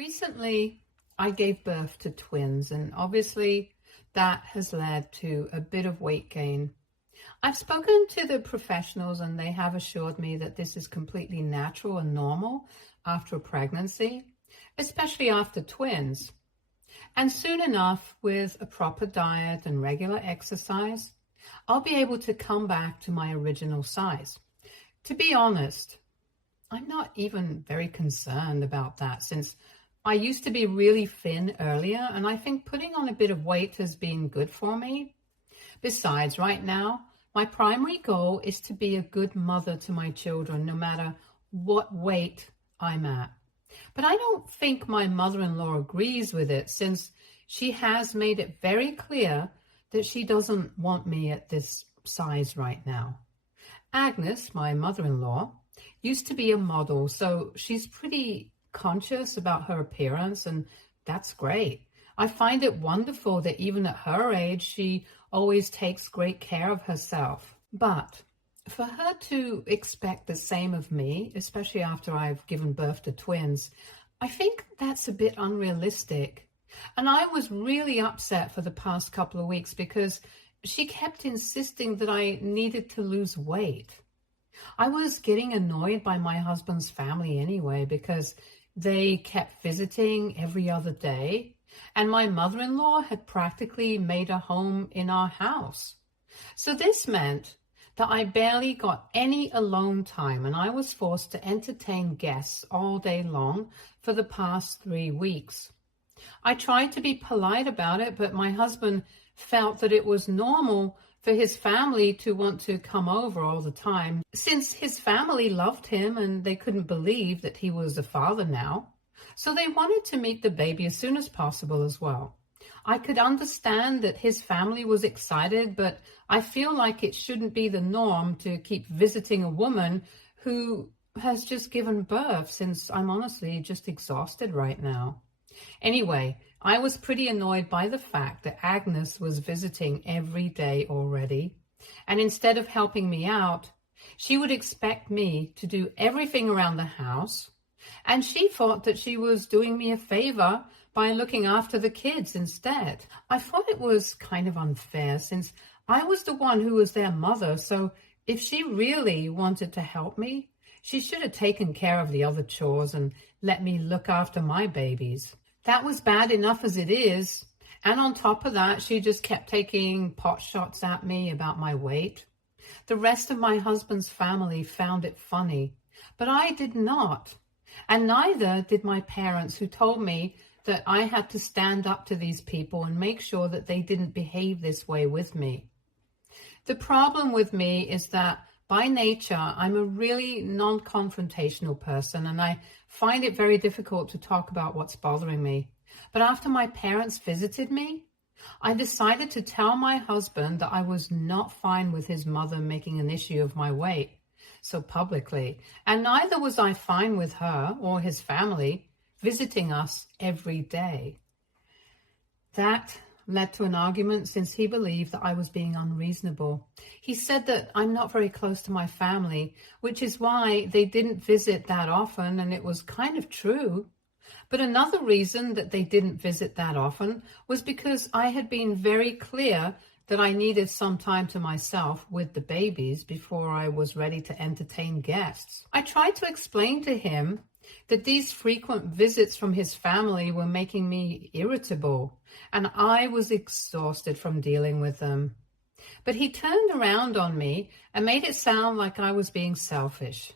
Recently, I gave birth to twins, and obviously that has led to a bit of weight gain. I've spoken to the professionals, and they have assured me that this is completely natural and normal after a pregnancy, especially after twins. And soon enough, with a proper diet and regular exercise, I'll be able to come back to my original size. To be honest, I'm not even very concerned about that, since I used to be really thin earlier, and I think putting on a bit of weight has been good for me. Besides, right now, my primary goal is to be a good mother to my children, no matter what weight I'm at. But I don't think my mother-in-law agrees with it, since she has made it very clear that she doesn't want me at this size right now. Agnes, my mother-in-law, used to be a model, so she's pretty conscious about her appearance, and that's great. I find it wonderful that even at her age, she always takes great care of herself. But for her to expect the same of me, especially after I've given birth to twins, I think that's a bit unrealistic. And I was really upset for the past couple of weeks because she kept insisting that I needed to lose weight. I was getting annoyed by my husband's family anyway because they kept visiting every other day, and my mother-in-law had practically made a home in our house. So this meant that I barely got any alone time, and I was forced to entertain guests all day long for the past 3 weeks. I tried to be polite about it, but my husband felt that it was normal for his family to want to come over all the time, since his family loved him and they couldn't believe that he was a father now. So they wanted to meet the baby as soon as possible as well. I could understand that his family was excited, but I feel like it shouldn't be the norm to keep visiting a woman who has just given birth, since I'm honestly just exhausted right now. Anyway, I was pretty annoyed by the fact that Agnes was visiting every day already, and instead of helping me out, she would expect me to do everything around the house, and she thought that she was doing me a favor by looking after the kids instead. I thought it was kind of unfair, since I was the one who was their mother, so if she really wanted to help me, she should have taken care of the other chores and let me look after my babies. That was bad enough as it is, and on top of that, she just kept taking pot shots at me about my weight. The rest of my husband's family found it funny, but I did not, and neither did my parents, who told me that I had to stand up to these people and make sure that they didn't behave this way with me. The problem with me is that by nature, I'm a really non-confrontational person, and I find it very difficult to talk about what's bothering me. But after my parents visited me, I decided to tell my husband that I was not fine with his mother making an issue of my weight so publicly, and neither was I fine with her or his family visiting us every day. That led to an argument, since he believed that I was being unreasonable. He said that I'm not very close to my family, which is why they didn't visit that often, and it was kind of true. But another reason that they didn't visit that often was because I had been very clear that I needed some time to myself with the babies before I was ready to entertain guests. I tried to explain to him that these frequent visits from his family were making me irritable, and I was exhausted from dealing with them. But he turned around on me and made it sound like I was being selfish.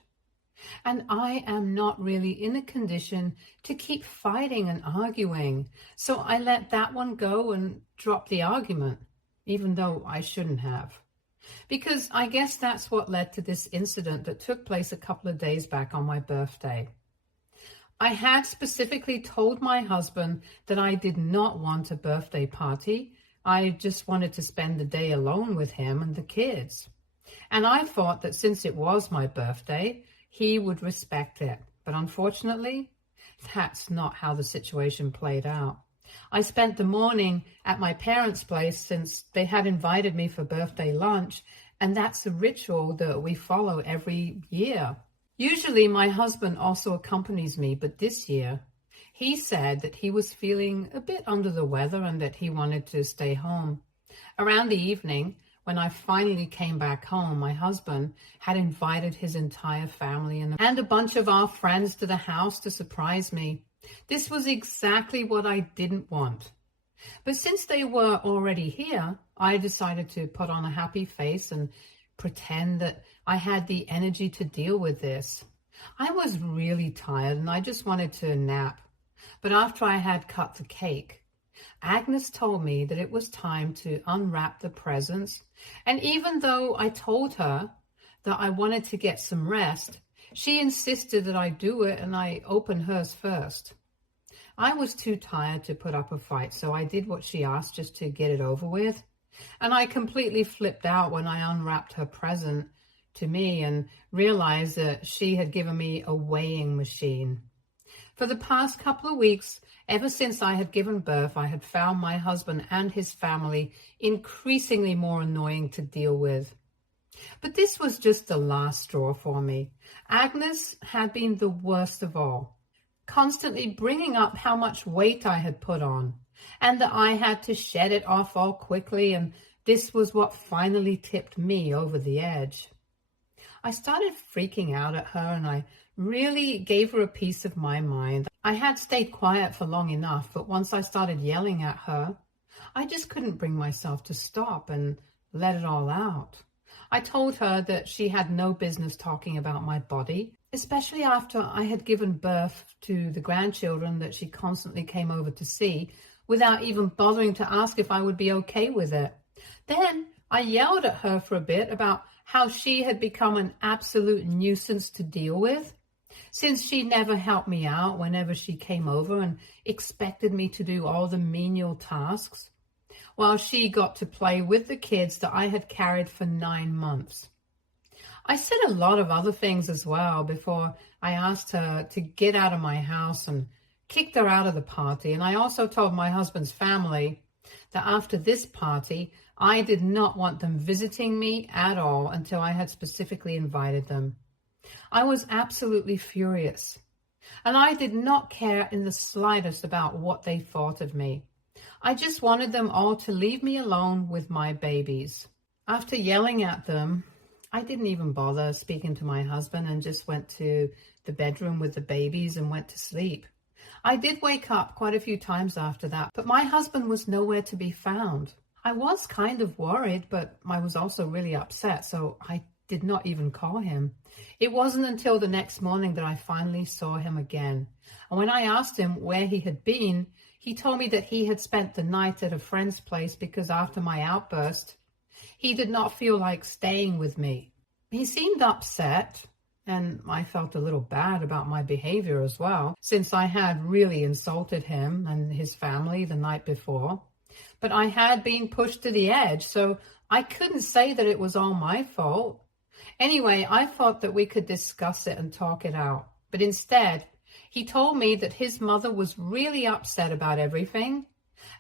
And I am not really in a condition to keep fighting and arguing, so I let that one go and dropped the argument, even though I shouldn't have. Because I guess that's what led to this incident that took place a couple of days back on my birthday. I had specifically told my husband that I did not want a birthday party. I just wanted to spend the day alone with him and the kids. And I thought that since it was my birthday, he would respect it. But unfortunately, that's not how the situation played out. I spent the morning at my parents' place, since they had invited me for birthday lunch, and that's a ritual that we follow every year. Usually my husband also accompanies me, but this year He said that he was feeling a bit under the weather and that he wanted to stay home. Around the evening, when I finally came back home, my husband had invited his entire family and a bunch of our friends to the house to surprise me. This was exactly what I didn't want. But since they were already here, I decided to put on a happy face and pretend that I had the energy to deal with this. I was really tired and I just wanted to nap. But after I had cut the cake, Agnes told me that it was time to unwrap the presents. And even though I told her that I wanted to get some rest, she insisted that I do it and I open hers first. I was too tired to put up a fight, so I did what she asked just to get it over with. And I completely flipped out when I unwrapped her present to me and realized that she had given me a weighing machine. For the past couple of weeks, ever since I had given birth, I had found my husband and his family increasingly more annoying to deal with. But this was just the last straw for me. Agnes had been the worst of all, constantly bringing up how much weight I had put on and that I had to shed it off all quickly, and this was what finally tipped me over the edge. I started freaking out at her and I really gave her a piece of my mind. I had stayed quiet for long enough, but once I started yelling at her, I just couldn't bring myself to stop and let it all out. I told her that she had no business talking about my body, especially after I had given birth to the grandchildren that she constantly came over to see without even bothering to ask if I would be okay with it. Then I yelled at her for a bit about how she had become an absolute nuisance to deal with, since she never helped me out whenever she came over and expected me to do all the menial tasks, while she got to play with the kids that I had carried for 9 months. I said a lot of other things as well before I asked her to get out of my house and kicked her out of the party. And I also told my husband's family that after this party, I did not want them visiting me at all until I had specifically invited them. I was absolutely furious, and I did not care in the slightest about what they thought of me. I just wanted them all to leave me alone with my babies. After yelling at them, I didn't even bother speaking to my husband and just went to the bedroom with the babies and went to sleep. I did wake up quite a few times after that, but my husband was nowhere to be found. I was kind of worried, but I was also really upset, so I did not even call him. It wasn't until the next morning that I finally saw him again. And when I asked him where he had been, he told me that he had spent the night at a friend's place because after my outburst, he did not feel like staying with me. He seemed upset, and I felt a little bad about my behavior as well, since I had really insulted him and his family the night before. But I had been pushed to the edge, so I couldn't say that it was all my fault. Anyway, I thought that we could discuss it and talk it out. But instead, he told me that his mother was really upset about everything.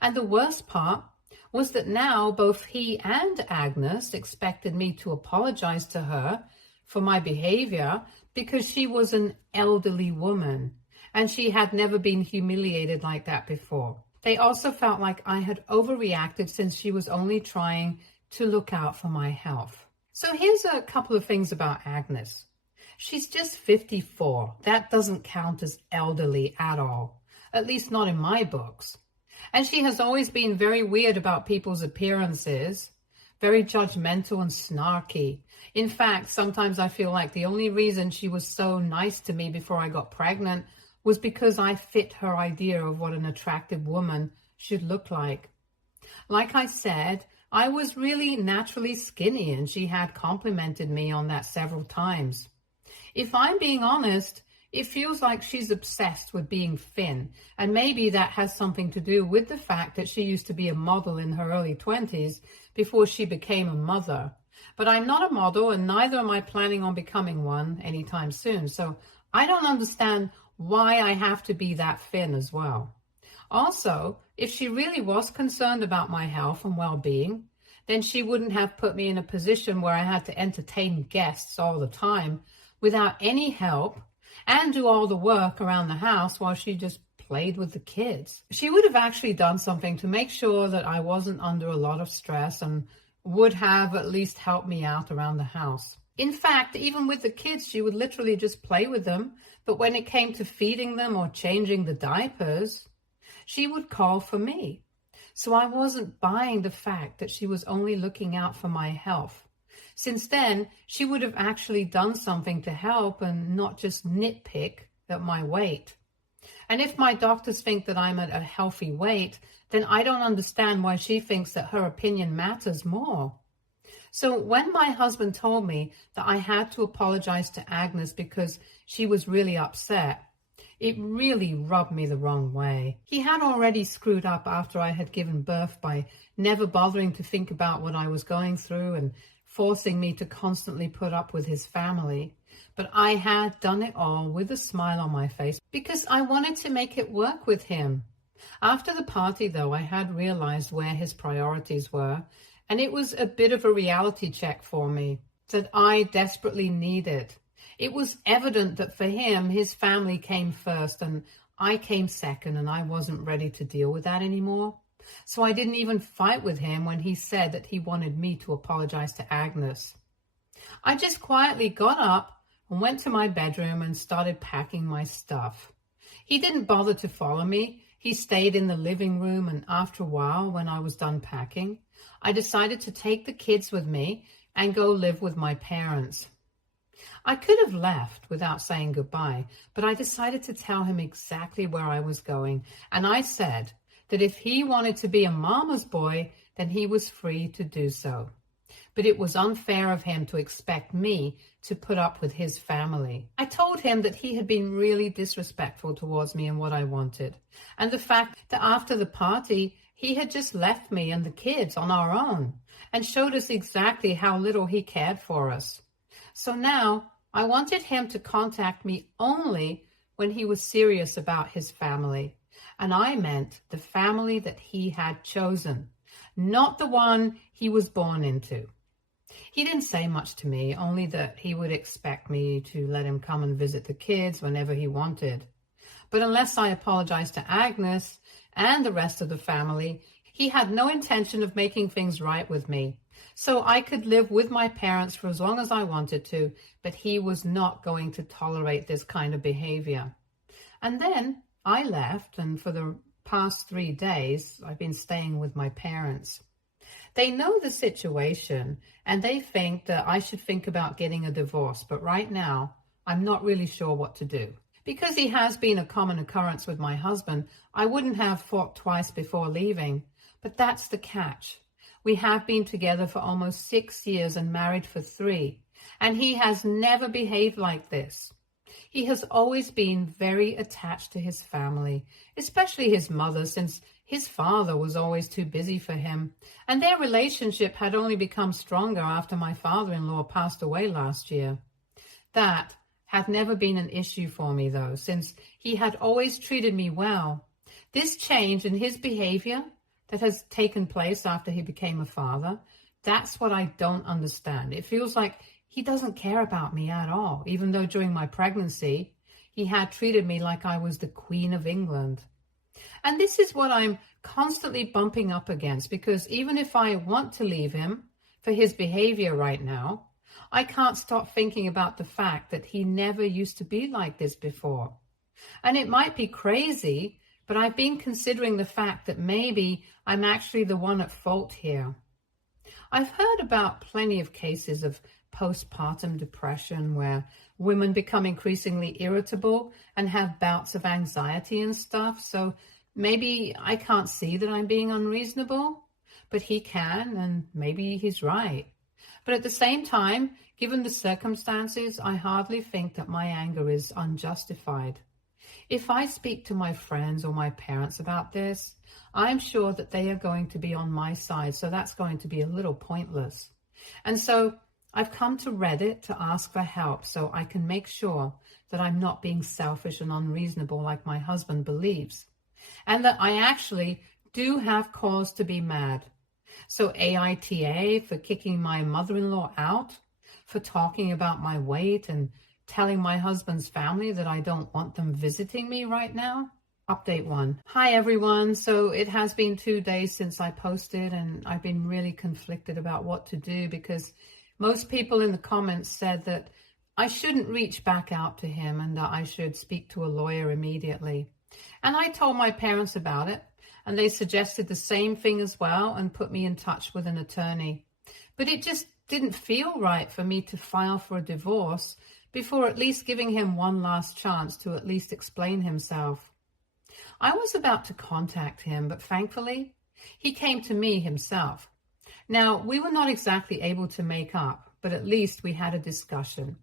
And the worst part was that now both he and Agnes expected me to apologize to her for my behavior because she was an elderly woman and she had never been humiliated like that before. They also felt like I had overreacted since she was only trying to look out for my health. So here's a couple of things about Agnes. She's just 54. That doesn't count as elderly at all, at least not in my books. And she has always been very weird about people's appearances, very judgmental and snarky. In fact, sometimes I feel like the only reason she was so nice to me before I got pregnant was because I fit her idea of what an attractive woman should look like. Like I said, I was really naturally skinny, and she had complimented me on that several times. If I'm being honest, it feels like she's obsessed with being thin, and maybe that has something to do with the fact that she used to be a model in her early 20s before she became a mother. But I'm not a model, and neither am I planning on becoming one anytime soon, so I don't understand why I have to be that thin as well. Also, if she really was concerned about my health and well-being, then she wouldn't have put me in a position where I had to entertain guests all the time without any help and do all the work around the house while she just played with the kids. She would have actually done something to make sure that I wasn't under a lot of stress and would have at least helped me out around the house. In fact, even with the kids, she would literally just play with them. But when it came to feeding them or changing the diapers, she would call for me. So I wasn't buying the fact that she was only looking out for my health. Since then, she would have actually done something to help and not just nitpick at my weight. And if my doctors think that I'm at a healthy weight, then I don't understand why she thinks that her opinion matters more. So when my husband told me that I had to apologize to Agnes because she was really upset, it really rubbed me the wrong way. He had already screwed up after I had given birth by never bothering to think about what I was going through and forcing me to constantly put up with his family. But I had done it all with a smile on my face because I wanted to make it work with him. After the party, though, I had realized where his priorities were, and it was a bit of a reality check for me that I desperately needed. It was evident that for him, his family came first and I came second, and I wasn't ready to deal with that anymore. So I didn't even fight with him when he said that he wanted me to apologize to Agnes. I just quietly got up and went to my bedroom and started packing my stuff. He didn't bother to follow me. He stayed in the living room, and after a while, when I was done packing, I decided to take the kids with me and go live with my parents. I could have left without saying goodbye, but I decided to tell him exactly where I was going, and I said that if he wanted to be a mama's boy, then he was free to do so. But it was unfair of him to expect me to put up with his family. I told him that he had been really disrespectful towards me and what I wanted, and the fact that after the party, he had just left me and the kids on our own and showed us exactly how little he cared for us. So now I wanted him to contact me only when he was serious about his family. And I meant the family that he had chosen, not the one he was born into. He didn't say much to me, only that he would expect me to let him come and visit the kids whenever he wanted. But unless I apologized to Agnes and the rest of the family, he had no intention of making things right with me. So I could live with my parents for as long as I wanted to, but he was not going to tolerate this kind of behavior. And then I left, and for the past 3 days, I've been staying with my parents. They know the situation, and they think that I should think about getting a divorce, but right now, I'm not really sure what to do. Because he has been a common occurrence with my husband, I wouldn't have thought twice before leaving, but that's the catch. We have been together for almost 6 years and married for 3, and he has never behaved like this. He has always been very attached to his family, especially his mother, since his father was always too busy for him, and their relationship had only become stronger after my father-in-law passed away last year. That had never been an issue for me, though, since he had always treated me well. This change in his behavior that has taken place after he became a father, that's what I don't understand. It feels like he doesn't care about me at all, even though during my pregnancy, he had treated me like I was the Queen of England. And this is what I'm constantly bumping up against, because even if I want to leave him for his behavior right now, I can't stop thinking about the fact that he never used to be like this before. And it might be crazy, but I've been considering the fact that maybe I'm actually the one at fault here. I've heard about plenty of cases of postpartum depression where women become increasingly irritable and have bouts of anxiety and stuff. So maybe I can't see that I'm being unreasonable, but he can, and maybe he's right. But at the same time, given the circumstances, I hardly think that my anger is unjustified. If I speak to my friends or my parents about this, I'm sure that they are going to be on my side, so that's going to be a little pointless. And so I've come to Reddit to ask for help so I can make sure that I'm not being selfish and unreasonable like my husband believes, and that I actually do have cause to be mad. So AITA for kicking my mother-in-law out, for talking about my weight and telling my husband's family that I don't want them visiting me right now. Update 1. Hi everyone. So it has been 2 days since I posted, and I've been really conflicted about what to do because most people in the comments said that I shouldn't reach back out to him and that I should speak to a lawyer immediately. And I told my parents about it, and they suggested the same thing as well and put me in touch with an attorney. But it just didn't feel right for me to file for a divorce before at least giving him one last chance to at least explain himself. I was about to contact him, but thankfully, he came to me himself. Now, we were not exactly able to make up, but at least we had a discussion.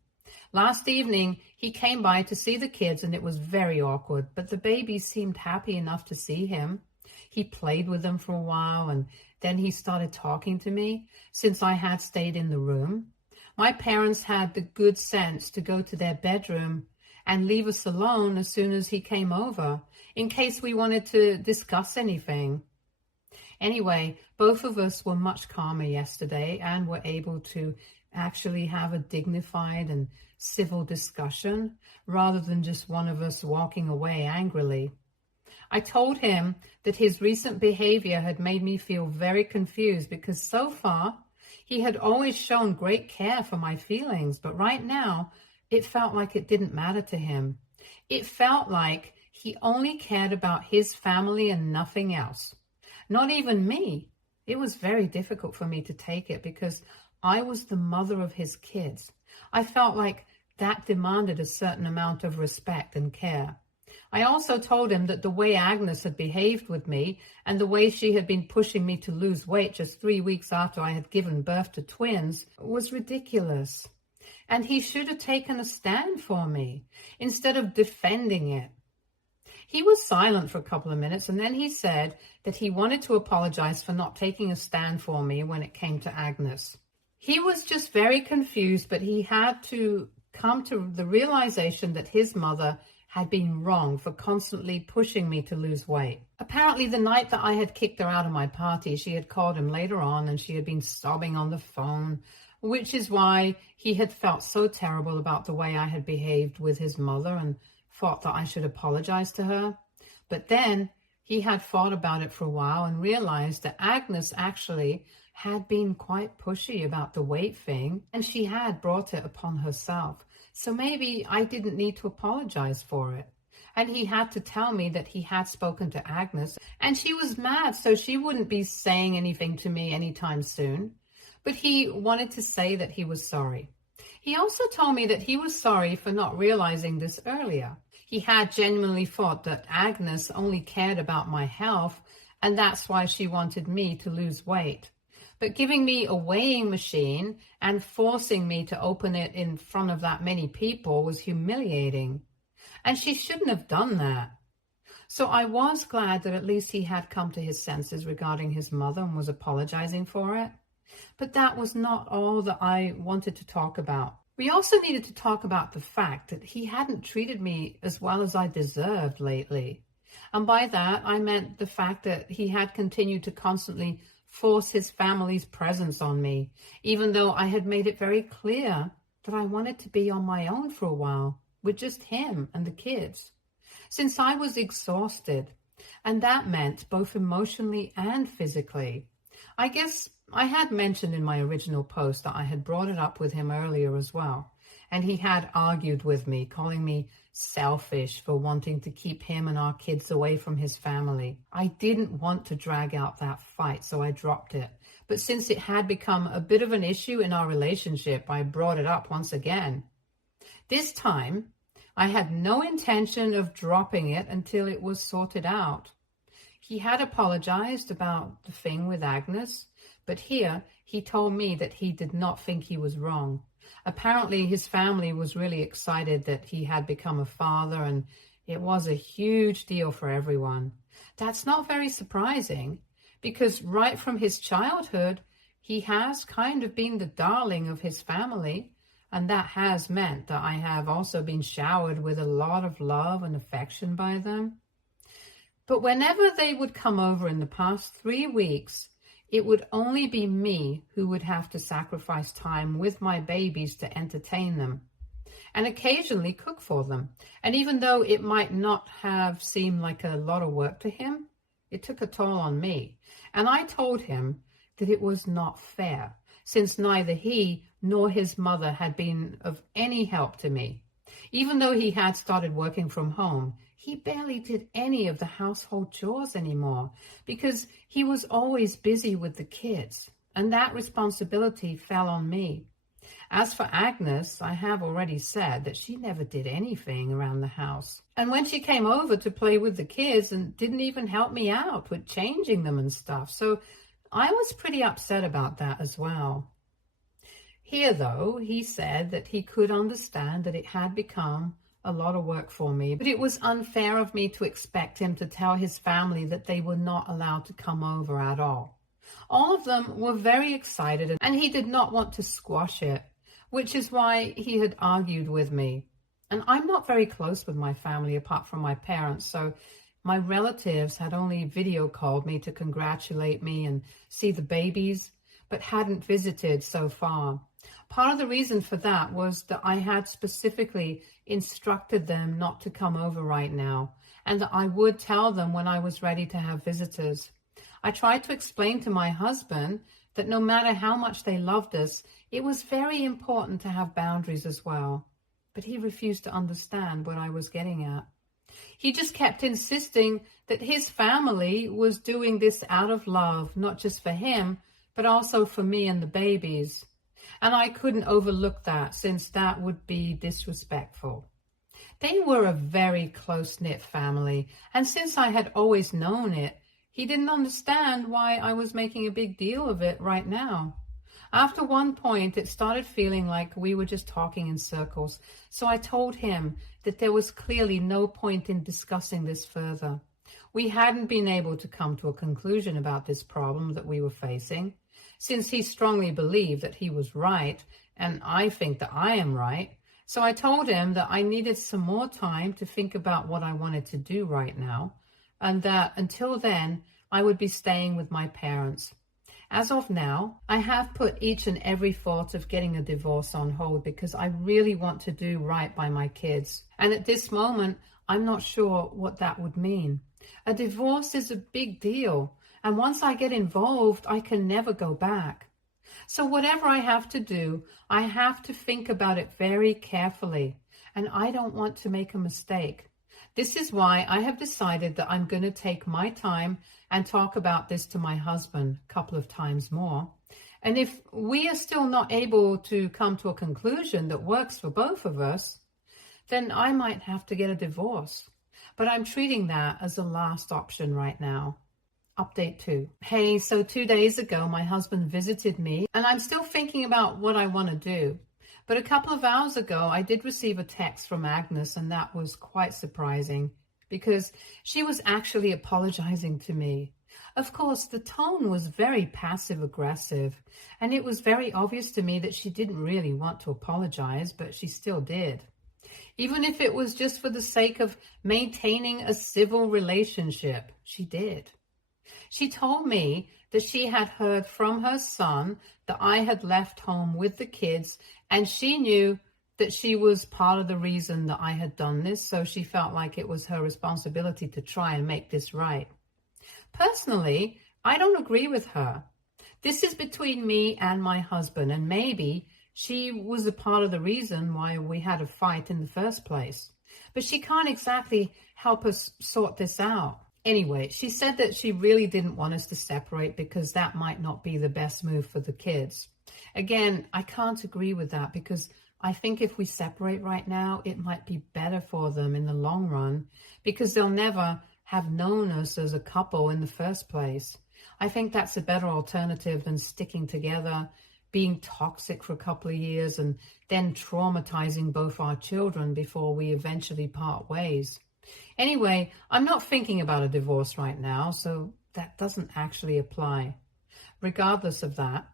Last evening, he came by to see the kids, and it was very awkward, but the babies seemed happy enough to see him. He played with them for a while, and then he started talking to me, since I had stayed in the room. My parents had the good sense to go to their bedroom and leave us alone as soon as he came over, in case we wanted to discuss anything. Anyway, both of us were much calmer yesterday and were able to actually have a dignified and civil discussion rather than just one of us walking away angrily. I told him that his recent behavior had made me feel very confused because so far he had always shown great care for my feelings, but right now it felt like it didn't matter to him. It felt like he only cared about his family and nothing else. Not even me. It was very difficult for me to take it because I was the mother of his kids. I felt like that demanded a certain amount of respect and care. I also told him that the way Agnes had behaved with me and the way she had been pushing me to lose weight just 3 weeks after I had given birth to twins was ridiculous. And he should have taken a stand for me instead of defending it. He was silent for a couple of minutes, and then he said that he wanted to apologize for not taking a stand for me when it came to Agnes. He was just very confused, but he had to come to the realization that his mother had been wrong for constantly pushing me to lose weight. Apparently, the night that I had kicked her out of my party, she had called him later on and she had been sobbing on the phone, which is why he had felt so terrible about the way I had behaved with his mother and thought that I should apologize to her. But then he had thought about it for a while and realized that Agnes actually had been quite pushy about the weight thing, and she had brought it upon herself. So maybe I didn't need to apologize for it. And he had to tell me that he had spoken to Agnes, and she was mad, so she wouldn't be saying anything to me anytime soon. But he wanted to say that he was sorry. He also told me that he was sorry for not realizing this earlier. He had genuinely thought that Agnes only cared about my health, and that's why she wanted me to lose weight. But giving me a weighing machine and forcing me to open it in front of that many people was humiliating. And she shouldn't have done that. So I was glad that at least he had come to his senses regarding his mother and was apologizing for it. But that was not all that I wanted to talk about. We also needed to talk about the fact that he hadn't treated me as well as I deserved lately. And by that, I meant the fact that he had continued to constantly force his family's presence on me, even though I had made it very clear that I wanted to be on my own for a while, with just him and the kids, since I was exhausted, and that meant both emotionally and physically. I guess I had mentioned in my original post that I had brought it up with him earlier as well, and he had argued with me, calling me selfish for wanting to keep him and our kids away from his family. I didn't want to drag out that fight, so I dropped it. But since it had become a bit of an issue in our relationship, I brought it up once again. This time, I had no intention of dropping it until it was sorted out. He had apologized about the thing with Agnes, but here he told me that he did not think he was wrong. Apparently his family was really excited that he had become a father, and it was a huge deal for everyone. That's not very surprising, because right from his childhood, he has kind of been the darling of his family, and that has meant that I have also been showered with a lot of love and affection by them. But whenever they would come over in the past 3 weeks, it would only be me who would have to sacrifice time with my babies to entertain them. and occasionally cook for them. And even though it might not have seemed like a lot of work to him, it took a toll on me. And I told him that it was not fair, since neither he nor his mother had been of any help to me. Even though he had started working from home, he barely did any of the household chores anymore because he was always busy with the kids, and that responsibility fell on me. As for Agnes, I have already said that she never did anything around the house. And when she came over to play with the kids and didn't even help me out with changing them and stuff. So I was pretty upset about that as well. Here, though, he said that he could understand that it had become a lot of work for me, but it was unfair of me to expect him to tell his family that they were not allowed to come over at all. All of them were very excited, and he did not want to squash it, which is why he had argued with me. And I'm not very close with my family apart from my parents, so my relatives had only video called me to congratulate me and see the babies, but hadn't visited so far. Part of the reason for that was that I had specifically instructed them not to come over right now, and that I would tell them when I was ready to have visitors. I tried to explain to my husband that no matter how much they loved us, it was very important to have boundaries as well. But he refused to understand what I was getting at. He just kept insisting that his family was doing this out of love, not just for him, but also for me and the babies. And I couldn't overlook that, since that would be disrespectful. They were a very close-knit family, and since I had always known it, he didn't understand why I was making a big deal of it right now. After one point, it started feeling like we were just talking in circles, so I told him that there was clearly no point in discussing this further. We hadn't been able to come to a conclusion about this problem that we were facing, since he strongly believed that he was right, and I think that I am right. So I told him that I needed some more time to think about what I wanted to do right now, and that until then, I would be staying with my parents. As of now, I have put each and every thought of getting a divorce on hold because I really want to do right by my kids. And at this moment, I'm not sure what that would mean. A divorce is a big deal, and once I get involved, I can never go back. So whatever I have to do, I have to think about it very carefully, and I don't want to make a mistake. This is why I have decided that I'm going to take my time and talk about this to my husband a couple of times more. And if we are still not able to come to a conclusion that works for both of us, then I might have to get a divorce. But I'm treating that as a last option right now. Update 2. Hey, so 2 days ago, my husband visited me, and I'm still thinking about what I want to do. But a couple of hours ago, I did receive a text from Agnes, and that was quite surprising because she was actually apologizing to me. Of course, the tone was very passive-aggressive, and it was very obvious to me that she didn't really want to apologize, but she still did. Even if it was just for the sake of maintaining a civil relationship, she did. She told me that she had heard from her son that I had left home with the kids, and she knew that she was part of the reason that I had done this, so she felt like it was her responsibility to try and make this right. Personally, I don't agree with her. This is between me and my husband, and maybe she was a part of the reason why we had a fight in the first place. But she can't exactly help us sort this out. Anyway, she said that she really didn't want us to separate because that might not be the best move for the kids. Again, I can't agree with that because I think if we separate right now, it might be better for them in the long run because they'll never have known us as a couple in the first place. I think that's a better alternative than sticking together, being toxic for a couple of years, and then traumatizing both our children before we eventually part ways. Anyway, I'm not thinking about a divorce right now, so that doesn't actually apply. Regardless of that,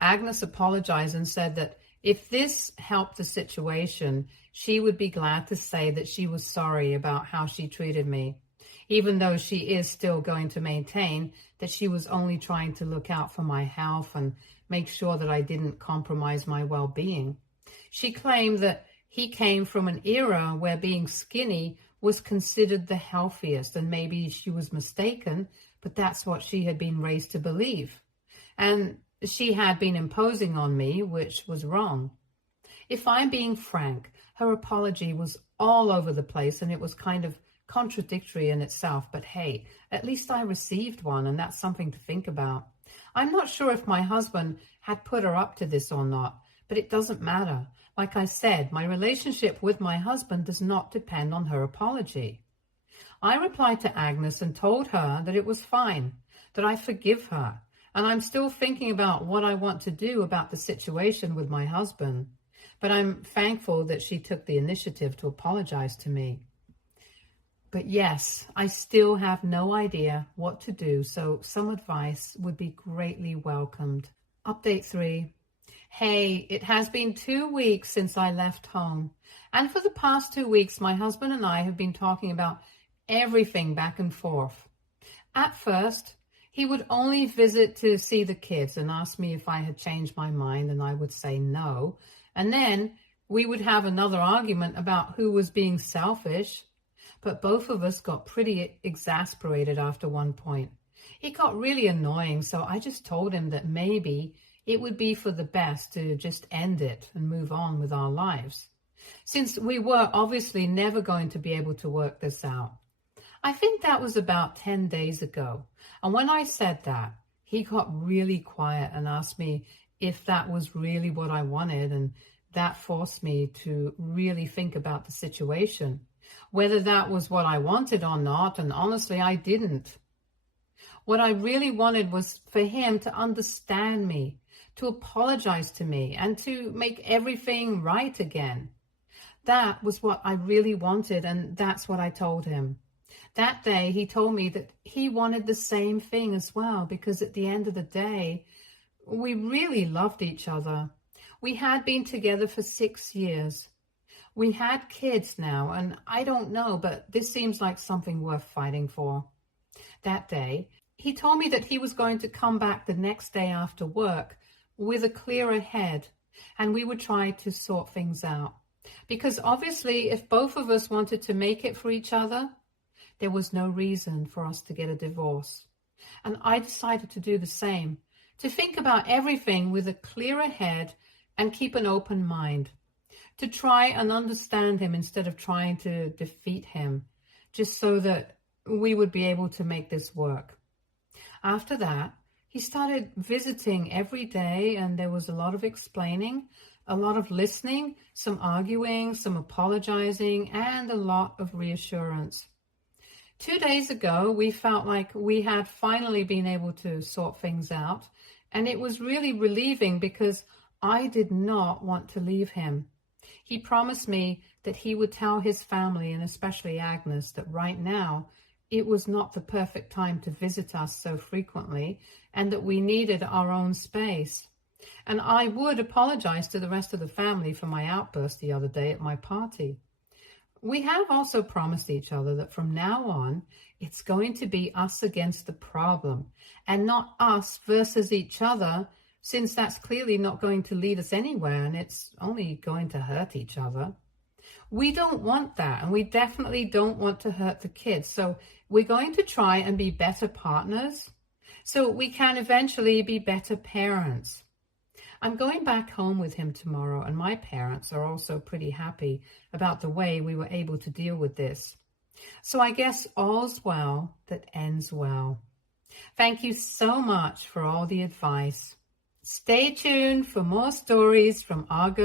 Agnes apologized and said that if this helped the situation, she would be glad to say that she was sorry about how she treated me, even though she is still going to maintain that she was only trying to look out for my health and make sure that I didn't compromise my well-being. She claimed that He came from an era where being skinny was considered the healthiest, and maybe she was mistaken, but that's what she had been raised to believe. And she had been imposing on me, which was wrong. If I'm being frank, her apology was all over the place, and it was kind of contradictory in itself, but hey, at least I received one, and that's something to think about. I'm not sure if my husband had put her up to this or not, but it doesn't matter. Like I said, my relationship with my husband does not depend on her apology. I replied to Agnes and told her that it was fine, that I forgive her, and I'm still thinking about what I want to do about the situation with my husband. But I'm thankful that she took the initiative to apologize to me. But yes, I still have no idea what to do, so some advice would be greatly welcomed. Update 3. Hey, it has been 2 weeks since I left home. And for the past 2 weeks, my husband and I have been talking about everything back and forth. At first, he would only visit to see the kids and ask me if I had changed my mind, and I would say no. And then we would have another argument about who was being selfish. But both of us got pretty exasperated after one point. It got really annoying, so I just told him that maybe it would be for the best to just end it and move on with our lives, since we were obviously never going to be able to work this out. I think that was about 10 days ago. And when I said that, he got really quiet and asked me if that was really what I wanted, and that forced me to really think about the situation, whether that was what I wanted or not, and honestly, I didn't. What I really wanted was for him to understand me, to apologize to me, and to make everything right again. That was what I really wanted, and that's what I told him. That day, he told me that he wanted the same thing as well, because at the end of the day, we really loved each other. We had been together for 6 years. We had kids now, and I don't know, but this seems like something worth fighting for. That day, he told me that he was going to come back the next day after work with a clearer head, and we would try to sort things out. Because obviously, if both of us wanted to make it for each other, there was no reason for us to get a divorce. And I decided to do the same, to think about everything with a clearer head and keep an open mind, to try and understand him instead of trying to defeat him, just so that we would be able to make this work. After that, he started visiting every day, and there was a lot of explaining, a lot of listening, some arguing, some apologizing, and a lot of reassurance. 2 days ago, we felt like we had finally been able to sort things out, and it was really relieving because I did not want to leave him. He promised me that he would tell his family, and especially Agnes, that right now it was not the perfect time to visit us so frequently, and that we needed our own space. And I would apologize to the rest of the family for my outburst the other day at my party. We have also promised each other that from now on, it's going to be us against the problem and not us versus each other, since that's clearly not going to lead us anywhere and it's only going to hurt each other. We don't want that, and we definitely don't want to hurt the kids. So we're going to try and be better partners so we can eventually be better parents. I'm going back home with him tomorrow, and my parents are also pretty happy about the way we were able to deal with this. So I guess all's well that ends well. Thank you so much for all the advice. Stay tuned for more stories from our girl.